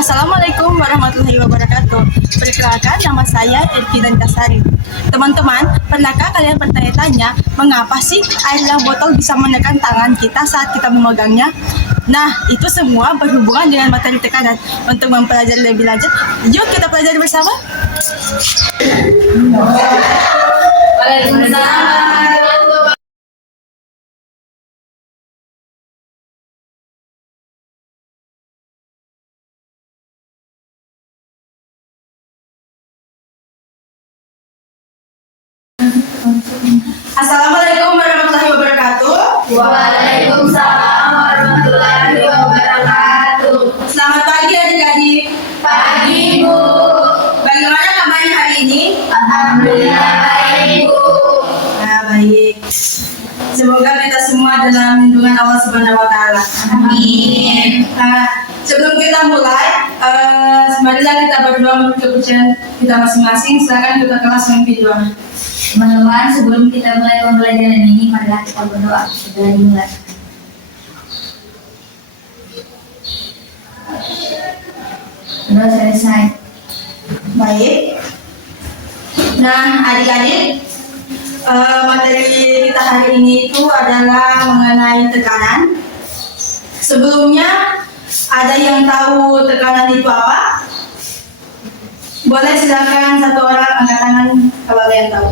Assalamualaikum warahmatullahi wabarakatuh. Perkenalkan, nama saya Erkina Dasari. Teman-teman, pernahkah kalian bertanya-tanya mengapa sih air dalam botol bisa menekan tangan kita saat kita memegangnya? Nah, itu semua berhubungan dengan materi tekanan. Untuk mempelajari lebih lanjut, yuk kita pelajari bersama. Waalaikumsalam. Assalamualaikum warahmatullahi wabarakatuh. Waalaikumsalam warahmatullahi wabarakatuh. Selamat pagi adik-adik. Pagi, Bu. Bagaimana kabarnya hari ini? Alhamdulillah baik, Bu. Nah, baik. Semoga kita semua dalam lindungan Allah Subhanahu wa taala. Amin. Nah, sebelum kita mulai, marilah kita berdoa menuju kepercayaan kita masing-masing. Silakan kita kelas memimpin doa. Teman-teman, sebelum kita mulai pembelajaran ini, marilah kita berdoa. Sudah dimulai. Sudah selesai. Baik. Nah, adik-adik, materi kita hari ini itu adalah mengenai tekanan. Sebelumnya, ada yang tahu tekanan itu apa? Boleh silakan satu orang angkat tangan kalau ada yang tahu.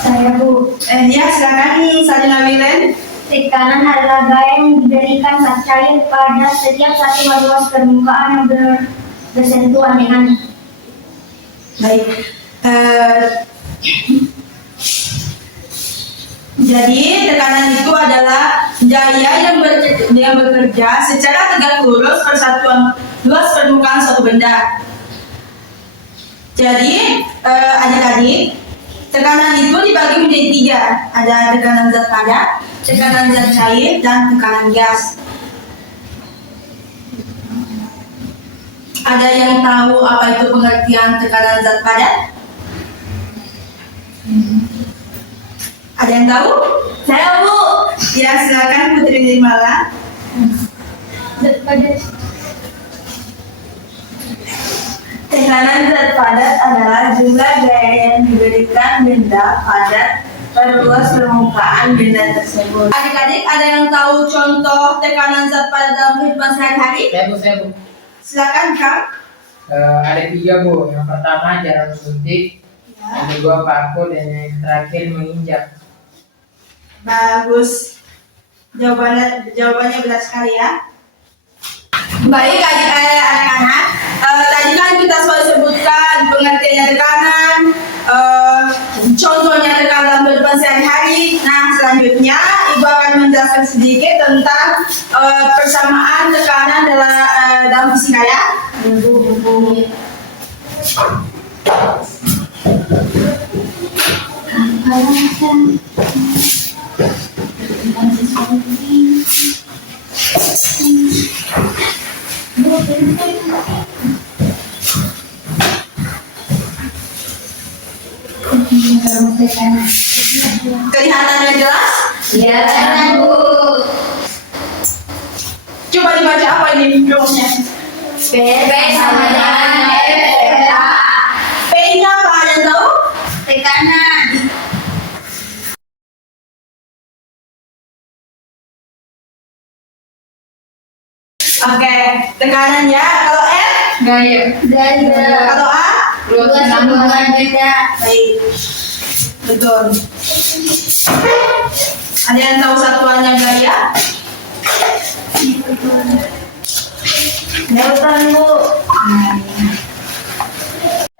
Saya, Bu. Ya, silakan Salina Wilen. Tekanan adalah gaya yang diberikan gas cair pada setiap satu ruas permukaan yang bersentuhan dengan. Baik. Jadi tekanan itu adalah daya yang bekerja secara tegak lurus persatuan luas permukaan suatu benda. Jadi adik-adik, tekanan itu dibagi menjadi tiga. Ada tekanan zat padat, tekanan zat cair, dan tekanan gas. Ada yang tahu apa itu pengertian tekanan zat padat? Ada yang tahu? Saya, Bu. Ya, silakan Putri Nirmala. Tekanan zat padat adalah jumlah gaya yang diberikan benda padat per luas permukaan benda tersebut. Adik-adik, ada yang tahu contoh tekanan zat padat dalam kehidupan sehari-hari? Saya Bu. Silakan, Kang. Ada tiga Bu. Yang pertama jarum suntik, yang kedua paku, dan yang terakhir menginjak. Bagus. Jawabannya benar sekali ya. Baik anak-anak, tadi kan kita sudah sebutkan pengertiannya tekanan, contohnya tekanan dalam kehidupan sehari-hari. Nah, selanjutnya Ibu akan menjelaskan sedikit tentang persamaan tekanan dalam fisika ya. Kelihatannya jelas? Ya, Bu. Coba dibaca apa ini rumusnya? P sama dengan FA. P-nya apa, ada yang tahu? Tekanan. Oke, tekanan ya. Kalau F? Gaya. Gaya. Kalau A? Luas permukaan benda. Baik, betul. Ada yang tahu satuannya gaya? Newton, Bu.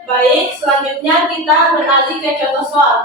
Baik, selanjutnya kita beralih ke contoh soal.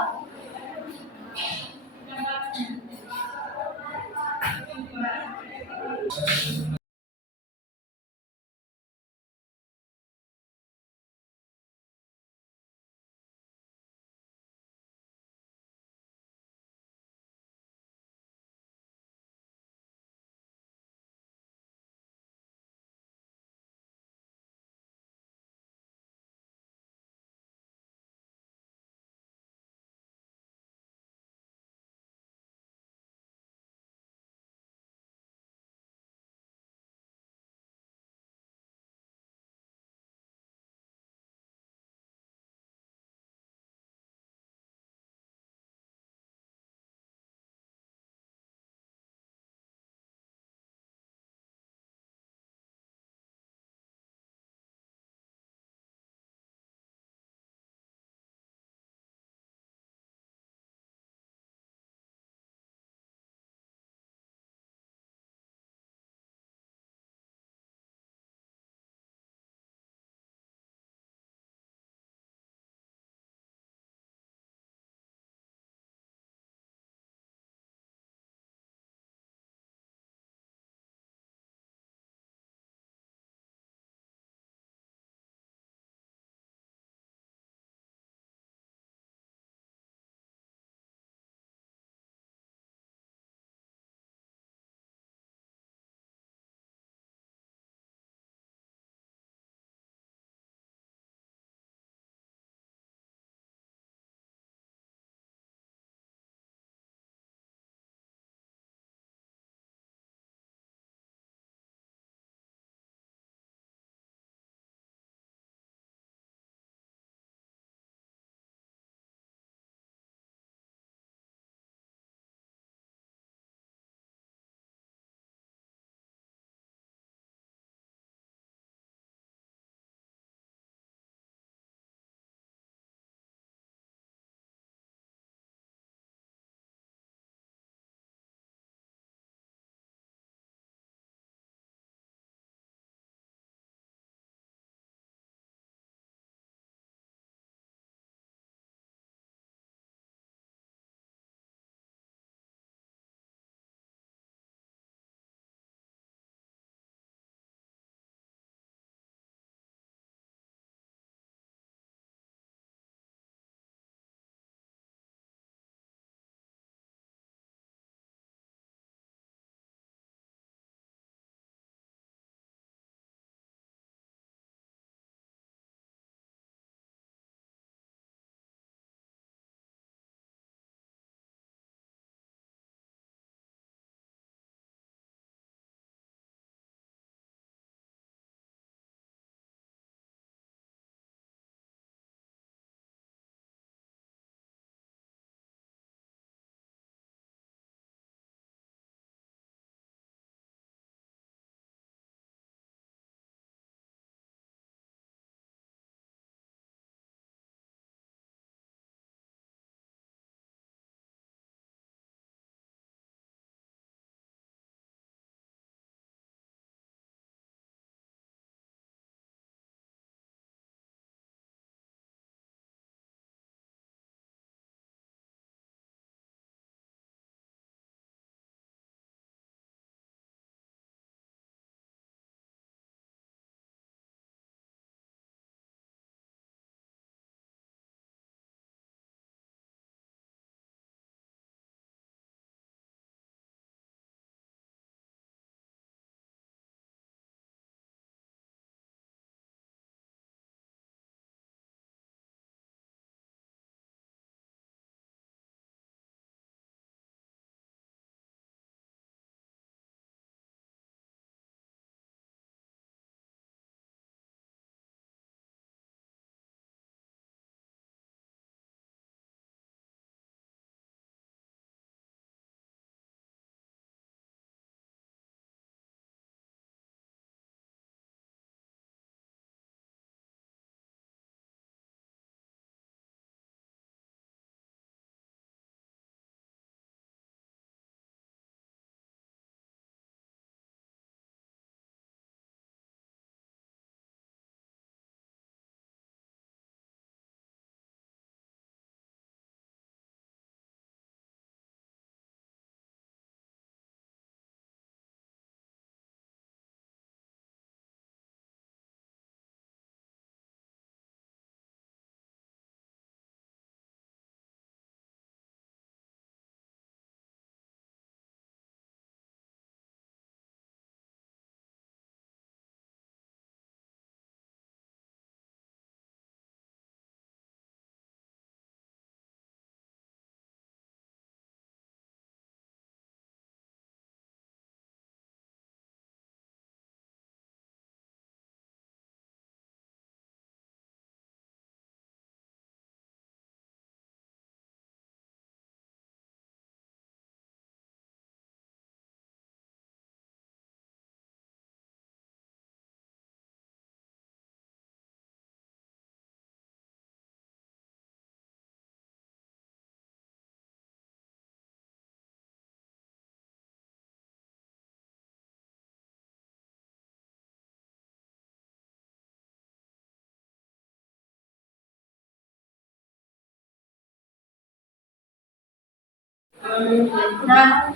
Nah,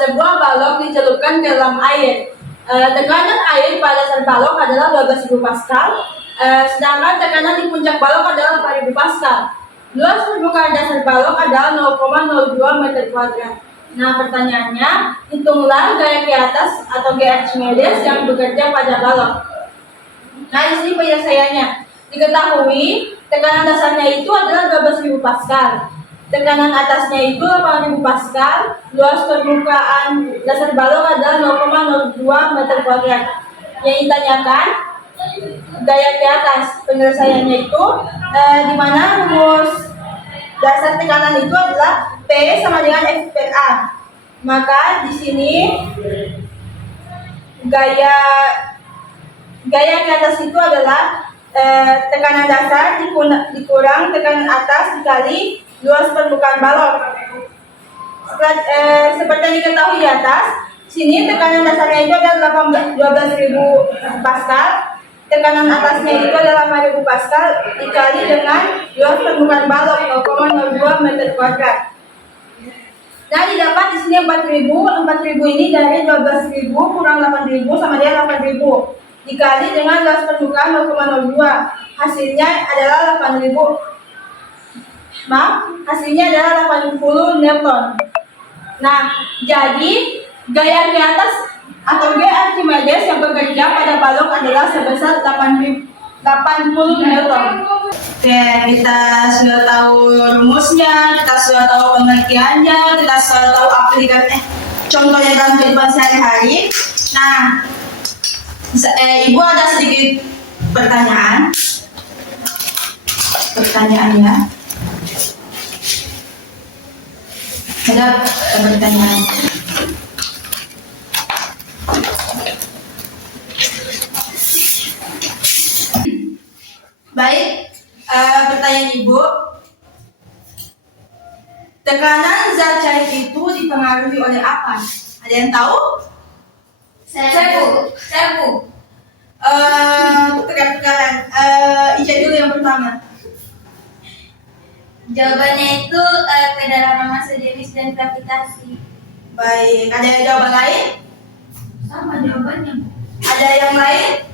sebuah balok dicelupkan ke dalam air. Tekanan air pada dasar balok adalah 12.000 Pascal, sedangkan tekanan di puncak balok adalah 4.000 Pascal. Luas permukaan dasar balok adalah 0,02 meter kuadrat. Nah, pertanyaannya, hitunglah gaya ke atas atau gaya Archimedes yang bekerja pada balok. Nah, di sini penyelesaiannya. Diketahui, tekanan dasarnya itu adalah 12.000 Pascal. Tekanan atasnya itu 8.000 Pascal, luas permukaan dasar balok adalah 0,02 meter kuadrat. Yang ditanyakan gaya ke atas. Penyelesaiannya itu di mana rumus dasar tekanan itu adalah P sama dengan F per A. Maka di sini gaya ke atas itu adalah tekanan dasar dikurang tekanan atas dikali luas permukaan balok. Seperti yang diketahui di atas, sini tekanan dasarnya itu adalah 12.000 Pascal, tekanan atasnya itu adalah 8.000 Pascal dikali dengan luas permukaan balok 0,02 meter kuadrat. Nah, didapat di sini 4.000 ini dari 12.000 kurang 8.000 sama dengan 8.000 dikali dengan luas permukaan 0,02. Hasilnya adalah 8.000. Hasilnya adalah 80 Newton. Nah, jadi gaya ke atas atau gaya Archimedes yang bekerja pada balok adalah sebesar 80 Newton. Oke, kita sudah tahu rumusnya, kita sudah tahu pengertiannya, kita sudah tahu aplikasi contohnya dalam kehidupan sehari-hari. Nah, Ibu ada sedikit pertanyaannya. Ada pertanyaan. Baik, pertanyaan Ibu. Tekanan zat cair itu dipengaruhi oleh apa? Ada yang tahu? Saya Bu. Tekanan. Ica dulu yang pertama. Jawabannya itu kedalaman massa jenis dan gravitasi. Baik, ada jawaban lain? Sama jawabannya. Ada yang lain?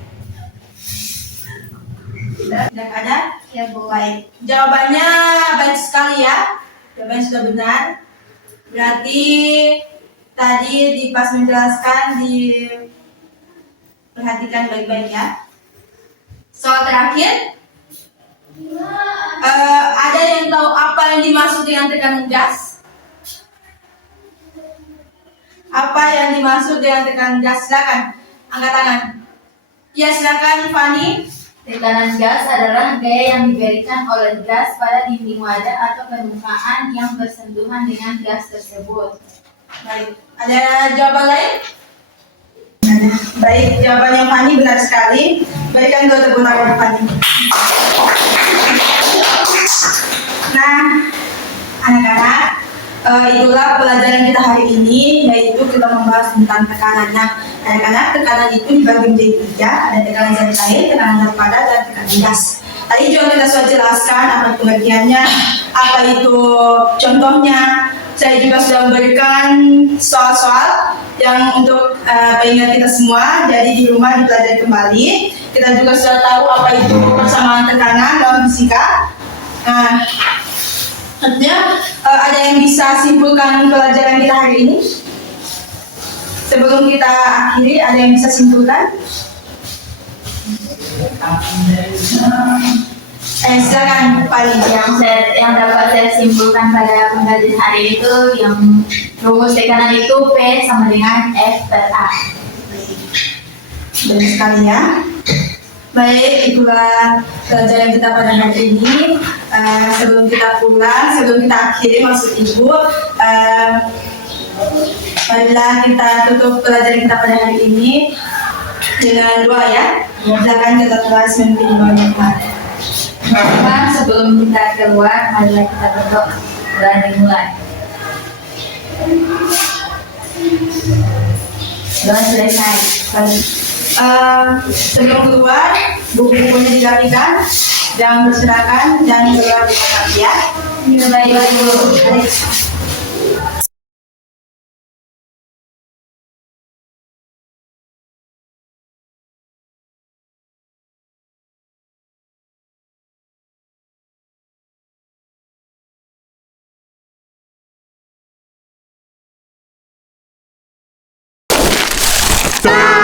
Tidak ada? Ya Bu. Baik, jawabannya baik sekali ya. Jawabannya sudah benar. Berarti tadi di pas menjelaskan diperhatikan baik-baik ya. Soal terakhir, ada yang tahu apa yang dimaksud dengan tekanan gas? Apa yang dimaksud dengan tekanan gas? Silakan, angkat tangan. Ya, silakan Fani. Tekanan gas adalah gaya yang diberikan oleh gas pada dinding wadah atau permukaan yang bersentuhan dengan gas tersebut. Baik, ada jawaban lain? Baik, jawabannya Fani benar sekali. Berikan 2 tepuk tangan Fani. Nah, anak-anak, itulah pelajaran kita hari ini, yaitu kita membahas tentang tekanan. Nah, anak-anak, tekanan itu dibagi menjadi 3, ada tekanan zat cair, tekanan zat padat, dan tekanan gas. Tadi juga kita sudah jelaskan apa pengertiannya, apa itu contohnya. Saya juga sudah memberikan soal-soal yang untuk pengingat kita semua, jadi di rumah dipelajari kembali. Kita juga sudah tahu apa itu persamaan tekanan dalam fisika. Nah, artinya ada yang bisa simpulkan pelajaran kita hari ini? Sebelum kita akhiri, ada yang bisa simpulkan? Silakan Pak Lidi. Yang dapat saya simpulkan pada pembelajaran hari itu, yang rumus tekanan itu P sama dengan F per A. Benar sekali ya. Baik, itulah pelajaran kita pada hari ini. Sebelum kita pulang, sebelum kita akhiri maksud Ibu, marilah kita tutup pelajaran kita pada hari ini dengan doa ya. Silakan kita tulis mimpi doa. Teman, sebelum kita keluar, marilah kita berdoa dan dimulai. Doa selesai. Sebelum keluar, buku-bukunya dirapikan, jangan berserakan, dan keluar dengan rapi ya. Baik, Ta